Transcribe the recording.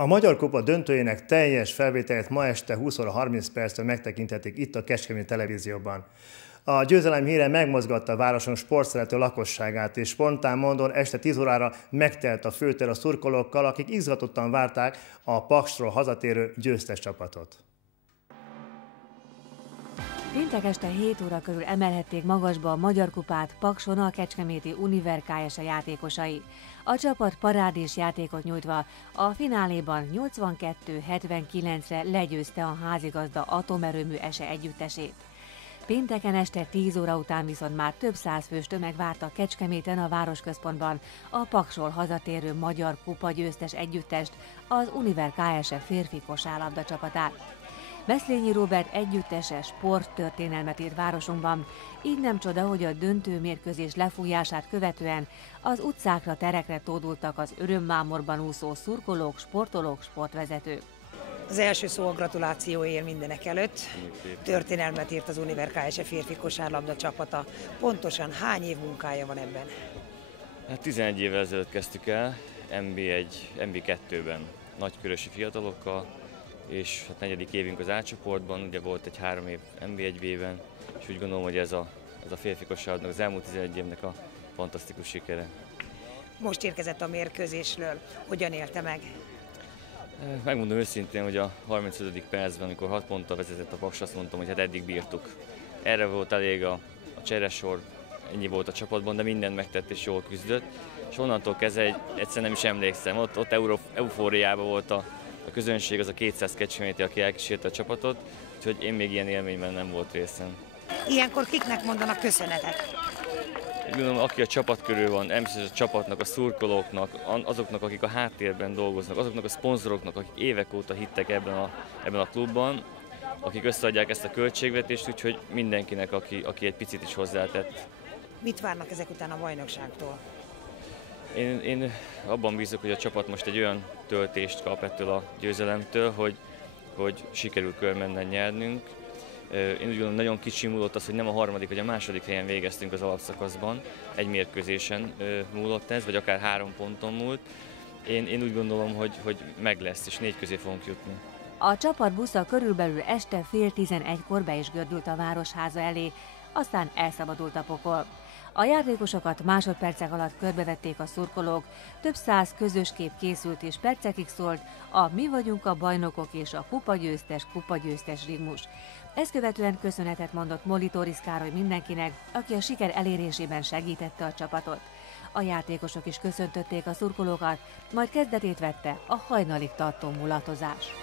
A Magyar Kupa döntőjének teljes felvételét ma este 20 óra 30 perctől megtekinthetik itt a Kecskemét Televízióban. A győzelem híre megmozgatta a városunk sportszerető lakosságát, és spontán módon este 10 órára megtelt a főtér a szurkolókkal, akik izgatottan várták a Paksról hazatérő győztes csapatot. Péntek este 7 óra körül emelhették magasba a Magyar Kupát Pakson a kecskeméti Univer Kft. Játékosai. A csapat parádés játékot nyújtva a fináléban 82-79-re legyőzte a házigazda atomerőmű ESE együttesét. Pénteken este 10 óra után viszont már több száz fős tömeg várta Kecskeméten a városközpontban a Paksról hazatérő Magyar Kupa győztes együttest, az Univer Kft. Férfi kosárlabda csapatát. Beszlényi Róbert együttese sporttörténelmet írt városunkban, így nem csoda, hogy a döntő mérkőzés lefújását követően az utcákra, terekre tódultak az örömmámorban úszó szurkolók, sportolók, sportvezetők. Az első szó a gratulációért mindenek előtt. Történelmet írt az Univer Kft. Férfi kosárlabda csapata. Pontosan hány év munkája van ebben? Hát 11 évvel ezelőtt kezdtük el, MB2-ben, nagykörösi fiatalokkal, és hát 4. évünk az A csoportban, ugye volt egy 3 év MB1-ben, és úgy gondolom, hogy ez a férfi kosárlabdának az elmúlt 11 évnek a fantasztikus sikere. Most érkezett a mérkőzésről. Hogyan élte meg? Megmondom őszintén, hogy a 35. percben, amikor 6 ponttal vezetett a Paks, azt mondtam, hogy hát eddig bírtuk. Erre volt elég a cseresor, ennyi volt a csapatban, de mindent megtett és jól küzdött. És onnantól kezdve egyszerűen nem is emlékszem, ott eufóriában volt a közönség, az a 200 kecskeméti, aki elkísérte a csapatot, úgyhogy én még ilyen élményben nem volt részem. Ilyenkor kiknek mondanak köszönetet? Gondolom, aki a csapat körül van, említeni a csapatnak, a szurkolóknak, azoknak, akik a háttérben dolgoznak, azoknak a szponzoroknak, akik évek óta hittek ebben a klubban, akik összeadják ezt a költségvetést, úgyhogy mindenkinek, aki egy picit is hozzátett. Mit várnak ezek után a bajnokságtól? Én abban bízok, hogy a csapat most egy olyan töltést kap ettől a győzelemtől, hogy sikerül körmenden nyernünk. Én úgy gondolom, nagyon kicsimulott az, hogy nem a 3. vagy a 2. helyen végeztünk az alapszakaszban, egy mérkőzésen múlott ez, vagy akár 3 ponton múlt. Én úgy gondolom, hogy meg lesz, és 4 közé fogunk jutni. A csapat busza körülbelül este fél 11-kor be is gördült a városháza elé, aztán elszabadult a pokol. A játékosokat másodpercek alatt körbevették a szurkolók, több száz közös kép készült és percekig szólt a Mi vagyunk a bajnokok és a kupagyőztes ritmus. Ezt követően köszönetet mondott Molitoris Károly mindenkinek, aki a siker elérésében segítette a csapatot. A játékosok is köszöntötték a szurkolókat, majd kezdetét vette a hajnalig tartó mulatozás.